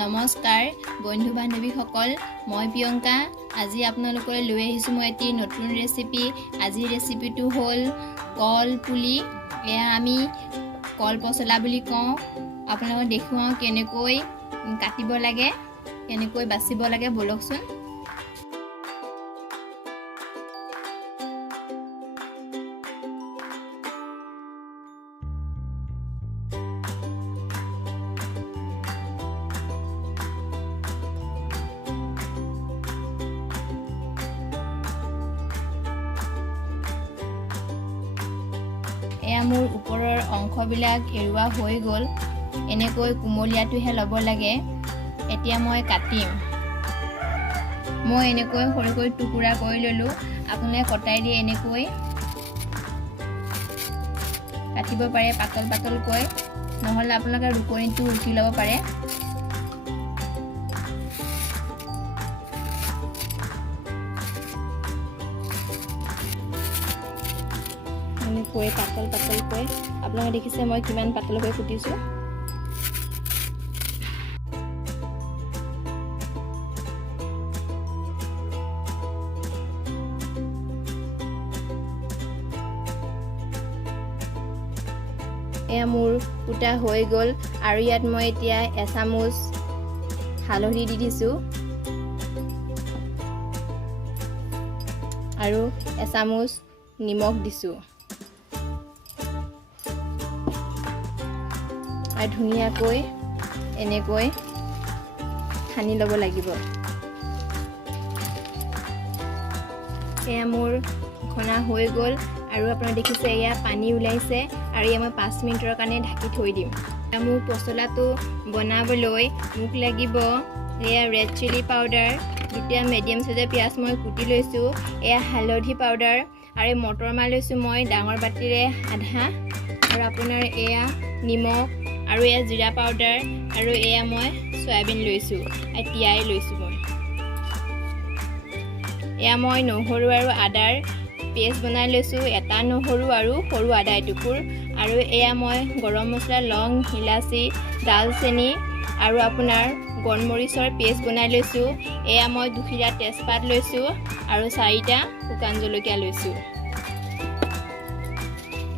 নমস্কাৰ বন্ধু বান্ধৱীসকল, মই প্ৰিয়ংকা। আজি আপোনালোকৰ লৈ আহিছোঁ মই এটি নতুন ৰেচিপি। আজিৰ ৰেচিপিটো হ'ল কল পুলি। এয়া আমি কল পচলা বুলি কওঁ। আপোনালোকক দেখুৱাওঁ কেনেকৈ কাটিব লাগে, কেনেকৈ বাচিব লাগে, বলকচোন। এয়া মোৰ ওপৰৰ অংশবিলাক এৰুৱা হৈ গ'ল। এনেকৈ কুমলীয়াটোহে ল'ব লাগে। এতিয়া মই কাটিম। মই এনেকৈ সৰুকৈ টুকুৰা কৰি ল'লোঁ। আপোনালোকে কটাৰী দি এনেকৈ কাটিব পাৰে পাতল পাতলকৈ, নহ'লে আপোনালোকে ৰুকনিটো ৰুকি ল'ব পাৰে। এনেকৈ পাতল পাতলকৈ আপোনালোকে দেখিছে মই কিমান পাতলকৈ কুটিছোঁ। এয়া মোৰ কুটা হৈ গ'ল আৰু ইয়াত মই এতিয়া এচামুচ হালধি দি দিছোঁ আৰু এচামুচ নিমখ দিছোঁ আৰু ধুনীয়াকৈ এনেকৈ সানি ল'ব লাগিব। এয়া মোৰ ঘনা হৈ গ'ল আৰু আপোনালোকে দেখিছে এয়া পানী ওলাইছে আৰু এয়া মই 5 মিনিটৰ কাৰণে ঢাকি থৈ দিম। মোৰ পচলাটো বনাবলৈ মোক লাগিব এয়া ৰেড চিলি পাউডাৰ, 2টা মিডিয়াম চাইজৰ পিঁয়াজ মই কুটি লৈছোঁ, এয়া হালধি পাউডাৰ আৰু মটৰ মাহ লৈছোঁ মই ডাঙৰ বাতিৰে আধা, আৰু আপোনাৰ এয়া নিমখ আৰু এয়া জিৰা পাউডাৰ আৰু এয়া মই চয়াবিন লৈছোঁ আৰু তিয়াই লৈছোঁ মই। এয়া মই নহৰু আৰু আদাৰ পেষ্ট বনাই লৈছোঁ, এটা নহৰু আৰু সৰু আদা এটুকুৰ, আৰু এয়া মই গৰম মছলা, লং, ইলাচি, ডালচেনি আৰু আপোনাৰ গলমৰিচৰ পেষ্ট বনাই লৈছোঁ। এয়া মই 2 তেজপাত লৈছোঁ আৰু 4টা শুকান জলকীয়া লৈছোঁ।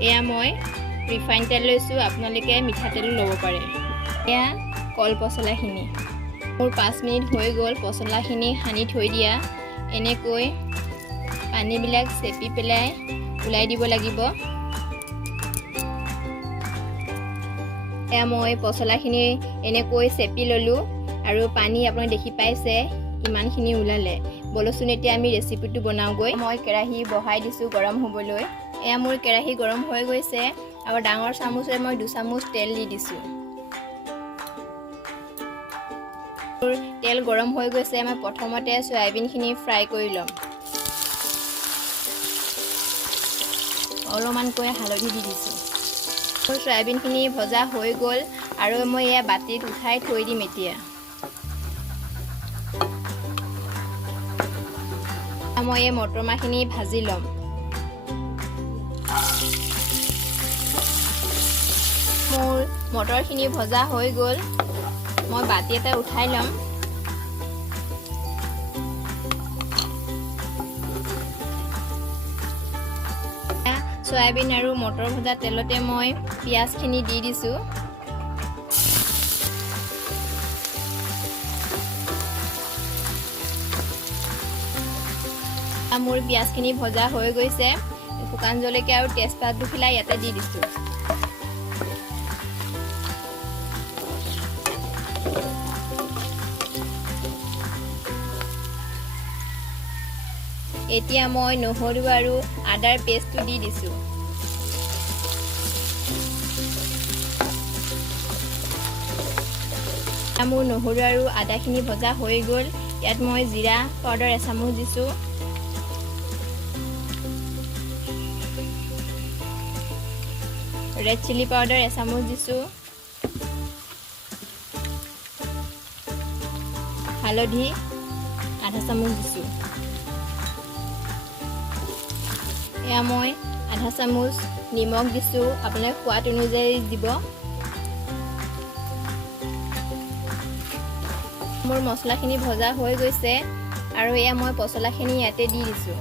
এয়া মই ৰিফাইন তেল লৈছোঁ, আপোনালোকে মিঠাতেলো ল'ব পাৰে। এয়া কল পচলাখিনি মোৰ 5 মিনিট হৈ গ'ল। পচলাখিনি সানি থৈ দিয়া। এনেকৈ পানীবিলাক চেপি পেলাই ওলাই দিব লাগিব। এয়া মই পচলাখিনি এনেকৈ চেপি ল'লোঁ আৰু পানী আপোনালোকে দেখি পাইছে ইমানখিনি ওলালে। বলচোন এতিয়া আমি ৰেচিপিটো বনাওঁগৈ। মই কেৰাহী বহাই দিছোঁ গৰম হ'বলৈ। এয়া মোৰ কেৰাহী গৰম হৈ গৈছে আৰু ডাঙৰ চামুচেৰে মই 2 চামুচ তেল দি দিছোঁ। তেল গৰম হৈ গৈছে। মই প্ৰথমতে চয়াবিনখিনি ফ্ৰাই কৰি ল'ম। অলপমানকৈ হালধি দি দিছোঁ। মোৰ চয়াবিনখিনি ভজা হৈ গ'ল আৰু মই এয়া বাতিত উঠাই থৈ দিম। এতিয়া মই এই মটৰ মাহখিনি ভাজি ল'ম। মোৰ মটৰখিনি ভজা হৈ গ'ল। মই বাতি এটা উঠাই ল'ম। চয়াবিন আৰু মটৰ ভজা তেলতে মই পিঁয়াজখিনি দি দিছোঁ। মোৰ পিঁয়াজখিনি ভজা হৈ গৈছে। শুকান জলকীয়া আৰু তেজপাত 2 ইয়াতে দি দিছোঁ। এতিয়া মই নহৰু আৰু আদাৰ পেষ্টটো দি দিছোঁ। মোৰ নহৰু আৰু আদাখিনি ভজা হৈ গ'ল। ইয়াত মই জিৰা পাউডাৰ এচামুচ দিছোঁ, ৰেড চিলি পাউডাৰ এচামুচ দিছোঁ, হালধি আধা চামুচ দিছোঁ। এয়া মই আধা চামুচ নিমখ দিছোঁ, আপোনালোকে সোৱাদ অনুযায়ী দিব। মোৰ মছলাখিনি ভজা হৈ গৈছে আৰু এয়া মই পচলাখিনি ইয়াতে দি দিছোঁ।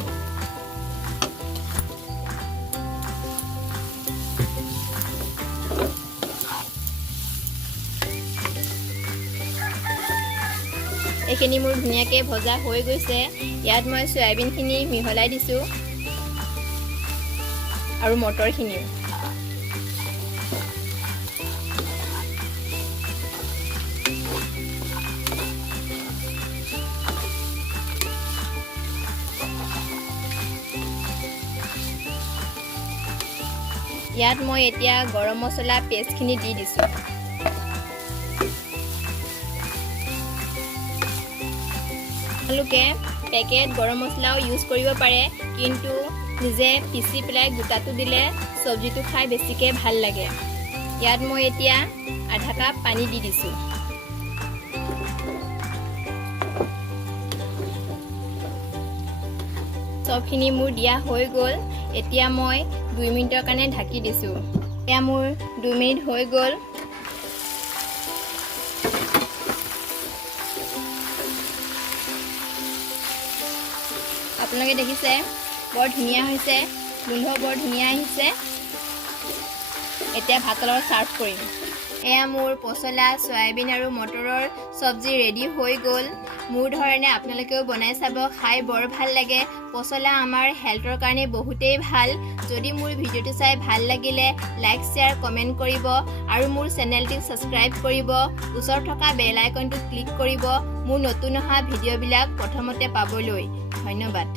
এইখিনি মোৰ ধুনীয়াকৈ ভজা হৈ গৈছে। ইয়াত মই চয়াবিনখিনি মিহলাই দিছোঁ আৰু মটৰখিনিও। ইয়াত মই এতিয়া গৰম মছলা পেষ্টখিনি দি দিছোঁ। আপোনালোকে পেকেট গৰম মছলাও ইউজ কৰিব পাৰে, কিন্তু নিজে পিচি পেলাই গোটাটো দিলে চব্জিটো খাই বেছিকৈ ভাল লাগে। ইয়াত মই এতিয়া আধা কাপ পানী দি দিছোঁ। চবখিনি মোৰ দিয়া হৈ গ'ল। এতিয়া মই 2 মিনিটৰ কাৰণে ঢাকি দিছোঁ। এতিয়া মোৰ 2 মিনিট হৈ গ'ল। আপোনালোকে দেখিছে বৰ ধুনীয়া হৈছে, গোন্ধ বৰ ধুনীয়া আহিছে। এতিয়া ভাতৰ লগত চাৰ্ভ কৰিম। এয়া মোৰ পচলা, চয়াবিন আৰু মটৰৰ চব্জি ৰেডি হৈ গ'ল। মোৰ ধৰণে আপোনালোকেও বনাই চাব, খাই বৰ ভাল লাগে। পচলা আমাৰ হেল্থৰ কাৰণে বহুতেই ভাল। যদি মোৰ ভিডিঅ'টো চাই ভাল লাগিলে লাইক, শ্বেয়াৰ, কমেণ্ট কৰিব আৰু মোৰ চেনেলটো ছাবস্ক্ৰাইব কৰিব। ওচৰত থকা বেল আইকনটো ক্লিক কৰিব মোৰ নতুন অহা ভিডিঅ'বিলাক প্ৰথমতে পাবলৈ। ধন্যবাদ।